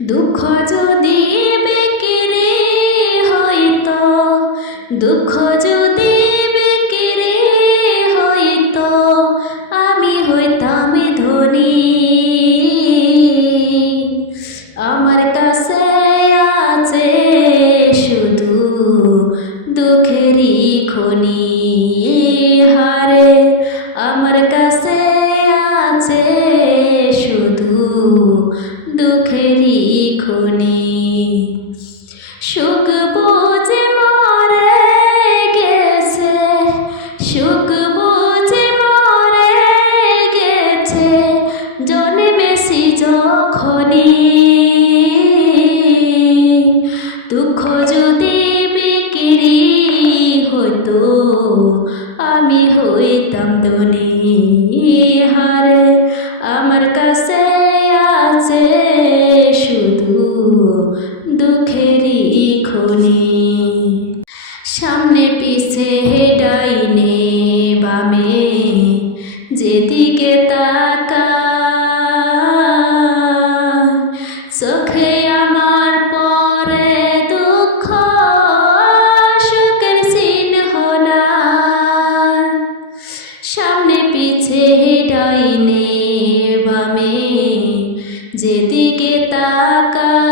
দুঃখ যদি বিক্রি হইতো, দুঃখ যদি বিক্রি হইতো, আমি হইতাম ধনী। আমার কাছে আছে শুধু দুঃখেরই খনি। হারে আমার কাছে আছে শুধু দুঃখেরই খনি। সুখ বুঝে মরে গেছে, সুখ বুঝে মরে গেছে, জন্মেছি যখনই। দুঃখ যদি বিক্রি হতো, আমি হইতাম ধনী। হারে আমার কাছে আছে শুধু দুঃখেরই খনি। সামনে পিছে ডাইনে বামে যেদিকে তাকাই, চোখে আমার পরে দুঃখ সুখের চিহ্ন নাই। সামনে পিছে ডাইনে বামে যেদিকে তাকাই,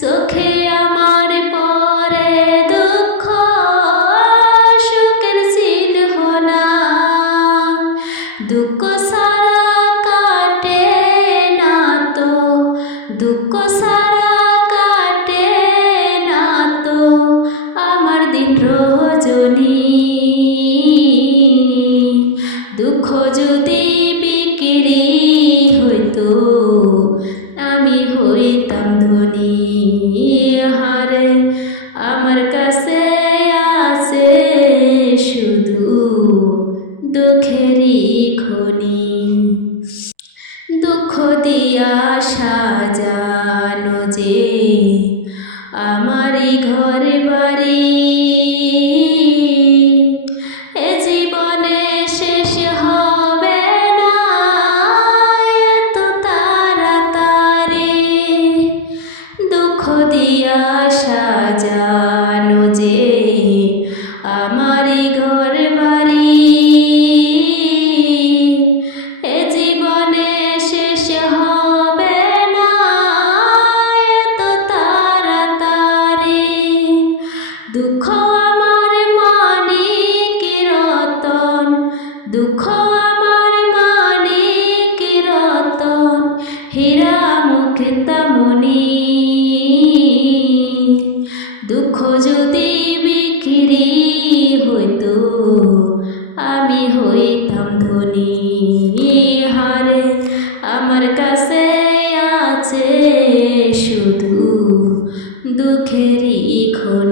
চোখে আমার পরে দুঃখ সুখের চিহ্ন নাই। দুঃখ সারা কাটে না তো, দুঃখ সারা কাটে না তো আমার দিন রজনী। দুঃখ যদি বিক্রি হইতো, আমি হইতাম ধনী। হারে আমার কাছে আছে শুধু দুঃখেরই খনি। দুঃখ দিয়া সাজানো যে আমারই ঘর বাড়ি, এ জীবনে শেষ হবে না এত তাড়াতাড়ি। দুঃখ দিয়া সাজানো যে আমারই ঘর বাড়ি, এ জীবনে শেষ হবে না এত তাড়াতাড়ি। দুঃখ আমার মানিক রতন, দুঃখ আমার মানিক রতন, হীরা মুক্তামণি। দুঃখ যদি বিক্রি হইতো, আমি হইতাম ধনী। হারে আমার কাছে আছে শুধু দুঃখেরই খনি।